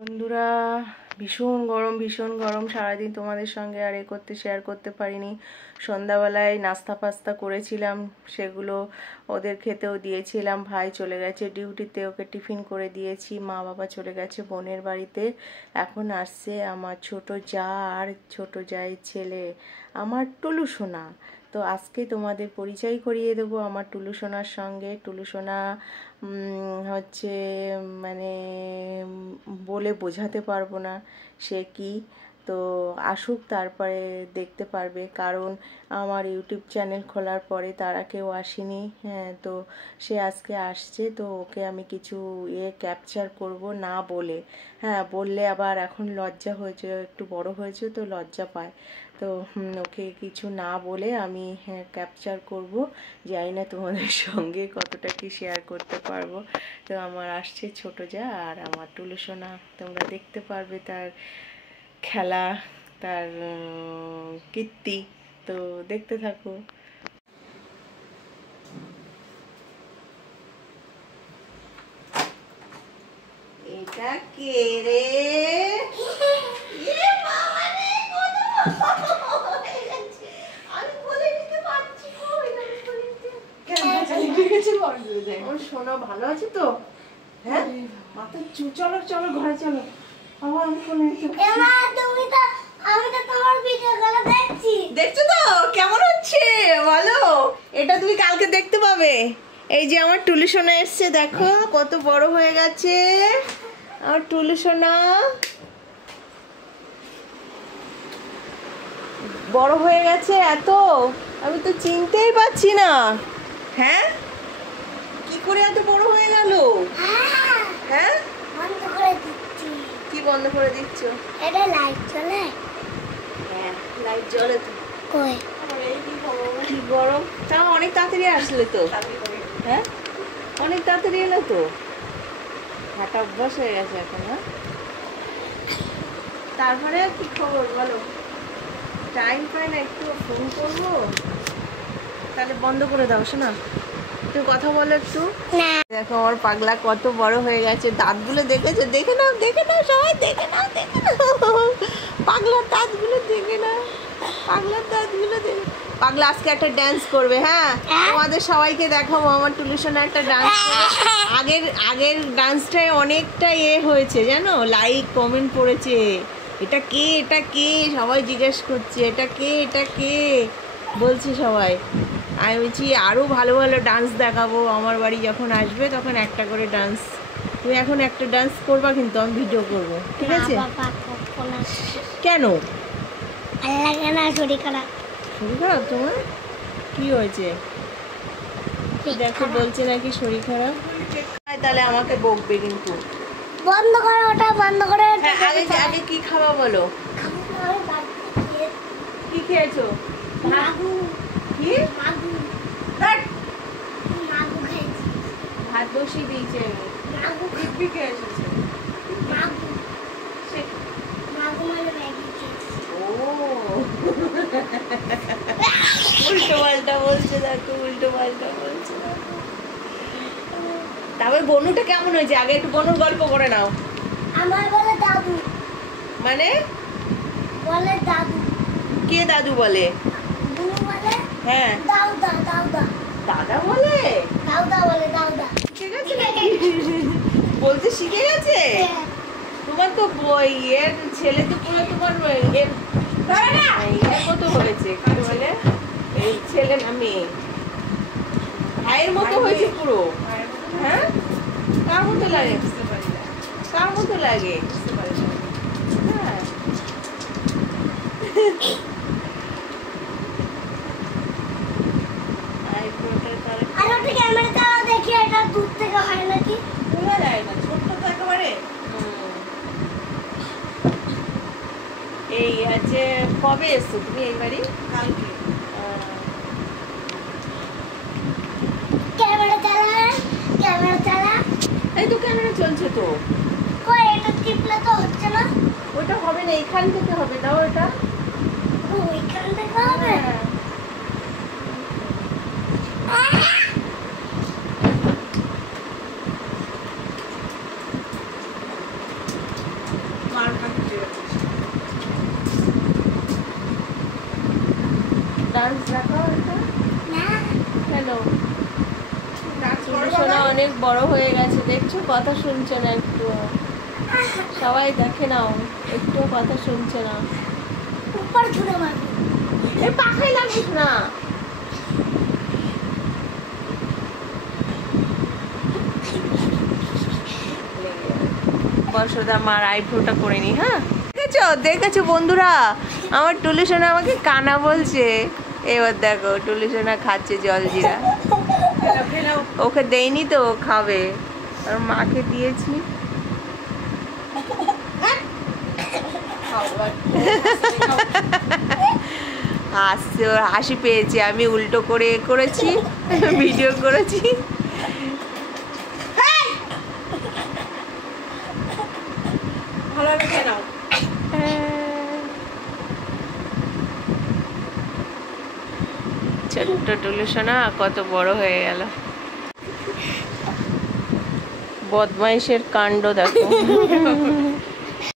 বন্ধুরা, ভীষণ গরম সারাদিন তোমাদের সঙ্গে আর শেয়ার করতে পারিনি। সন্ধ্যাবেলায় নাস্তা পাস্তা করেছিলাম, সেগুলো ওদের খেতেও দিয়েছিলাম। ভাই চলে গেছে ডিউটিতে, ওকে টিফিন করে দিয়েছি। মা বাবা চলে গেছে বোনের বাড়িতে। এখন আসছে আমার ছোট যা আর ছোট জায়ের ছেলে, আমার টুলু সোনা। তো আজকে তোমাদের পরিচয় করিয়ে দেবো আমার টুলু সোনার সঙ্গে। টুলু সোনা হচ্ছে মানে বলে বোঝাতে পারবো না সে কি। তো আসুক, তারপরে দেখতে পারবে। কারণ আমার ইউটিউব চ্যানেল খোলার পরে তারা কেউ আসেনি। হ্যাঁ, তো সে আজকে আসছে। তো ওকে আমি কিছু ক্যাপচার করব না বলে। হ্যাঁ, বললে আবার এখন লজ্জা হয়েছে, একটু বড় হয়েছে তো লজ্জা পায়। তো ওকে কিছু না বলে আমি ক্যাপচার করব। জানি না তোমাদের সঙ্গে কতটা কি শেয়ার করতে পারবো। তো আমার আসছে ছোট যা আর আমার টুলু সোনা। তোমরা দেখতে পারবে তার খেলা, তার কীর্তি। তো দেখতে থাকো। এটা কে রে? সোনা ভালো আছে তো? হ্যাঁ, মাথা চলো চলো ঘরে চলো। দেখছো তো কেমন হচ্ছে বলো? এটা তুমি কালকে দেখতে পাবে। এই যে আমার টুলু সোনা এসছে, দেখো কত বড় হয়ে গেছে আমার টুলু সোনা। বড় হয়ে গেছে এত, আমি তো চিনতেই পারছি না। হ্যাঁ, কি করে এত বড় হয়ে গেল? হ্যাঁ, কি বন্ধ করে দিচ্ছ? এটা লাইট জ্বলে। হ্যাঁ, লাইট জ্বলে তো। কই কি গরম! তাও অনেক তাড়াতাড়ি আসলে তো। হ্যাঁ, অনেক তাড়াতাড়ি এলো তো। হাঁটা অভ্যাস হয়ে গেছে এখন। না, তারপরে কি খবর বলো? টাইম পাই না, একটু ফোন করবো। তাহলে বন্ধ করে দাও শোনা, তুমি কথা বলো একটু। দেখো আমার পাগলা কত বড় হয়ে গেছে। দাঁতগুলো দেখেছো? দেখে নাও সবাই, দেখে নাও পাগলার দাঁতগুলো দেখে নাও, পাগলার দাঁতগুলো দেখে। পাগলা আজকে একটা ডান্স করবে। হ্যাঁ, তোমাদের সবাইকে দেখাবো আমার টুলু সোনা একটা ডান্স করবে। আগের ডান্সটায় অনেকটা হয়েছে জানো, লাইক কমেন্ট পড়েছে। এটা কে সবাই জিজ্ঞেস করছে, এটা কে বলছে সবাই। আমি বলছি আরও ভালো ডান্স দেখাবো। আমার বাড়ি যখন আসবে তখন একটা করে ডান্স, তুমি এখন একটা ডান্স করবা কিন্তু আমি ভিডিও করবো, ঠিক আছে? কেন? শরীর খারাপ তোমার? কি হয়েছে? দেখো বলছে নাকি শরীর খারাপ। তাহলে আমাকে বকবে কিন্তু। বন্ধ করো ওটা, বন্ধ করে। আগে কি খাওয়া বলো? কি খেয়েছো? কি? ভাত বসিয়ে দিয়েছে। উল্টো পাল্টা বলছে, দেখো উল্টো পাল্টা বলছে। তারপরে বনুটা কেমন হয়েছে? আগে একটু বনুর গল্প করে নাও। আমার বলে দাদু। মানে বলে দাদু। কে দাদু বলে? বুনু বলে। হ্যাঁ, দাউদা। দাদা বলে? দাউদা বলে, দাউদা। শিখে গেছে নাকি? বলতে শিখে গেছে? তোমার তো এর ছেলে তো পুরো তোমার এর মতো হয়েছে। কি বলে, এই ছেলে না মেয়ে, ভাইয়ের মতো হয়েছে পুরো। হ্যাঁ, কার মতো লাগে? কার মতো লাগে? হ্যাঁ, আর ওটা ক্যামেরাটা দেখি, এটা দূর থেকে হয় নাকি? বোঝা যায় না, ছোট্ট তো একেবারে। এই আছে, কবে এসছো তুমি এই বাড়ি? কালকে। ক্যামেরা চালা। এই তো ক্যামেরা চলছে তো। কই এটা টিপলে তো হচ্ছে না। ওটা হবে না, এখান থেকে হবে। দাও এটা। ওইখান থেকে হবে। ডান্স দেখাও এটা না কেন? সোনা অনেক বড় হয়ে গেছে দেখছো, কথা শুনছে না একটু। সবাই দেখে নাও, একটু কথা শুনছে না। উপর ছুড়ে মারবো। এই পাখায় লাগিস না। বর্ষদা মার আইব্রোটা করে নি। হ্যাঁ দেখেছো দেখেছো বন্ধুরা, আমার টুলু সোনা আমাকে কানা বলছে। এবার দেখো টুলু সোনা খাচ্ছে জলজিরা। ওকে দেইনি তো, ও খাবে, আর মাকে দিয়েছি। হাসছে, ওর হাসি পেয়েছে, আমি উল্টো করে করেছি, ভিডিও করেছি। ছোট্ট টুলু সোনা কত বড় হয়ে গেল। বদমাইশের কাণ্ড দেখো।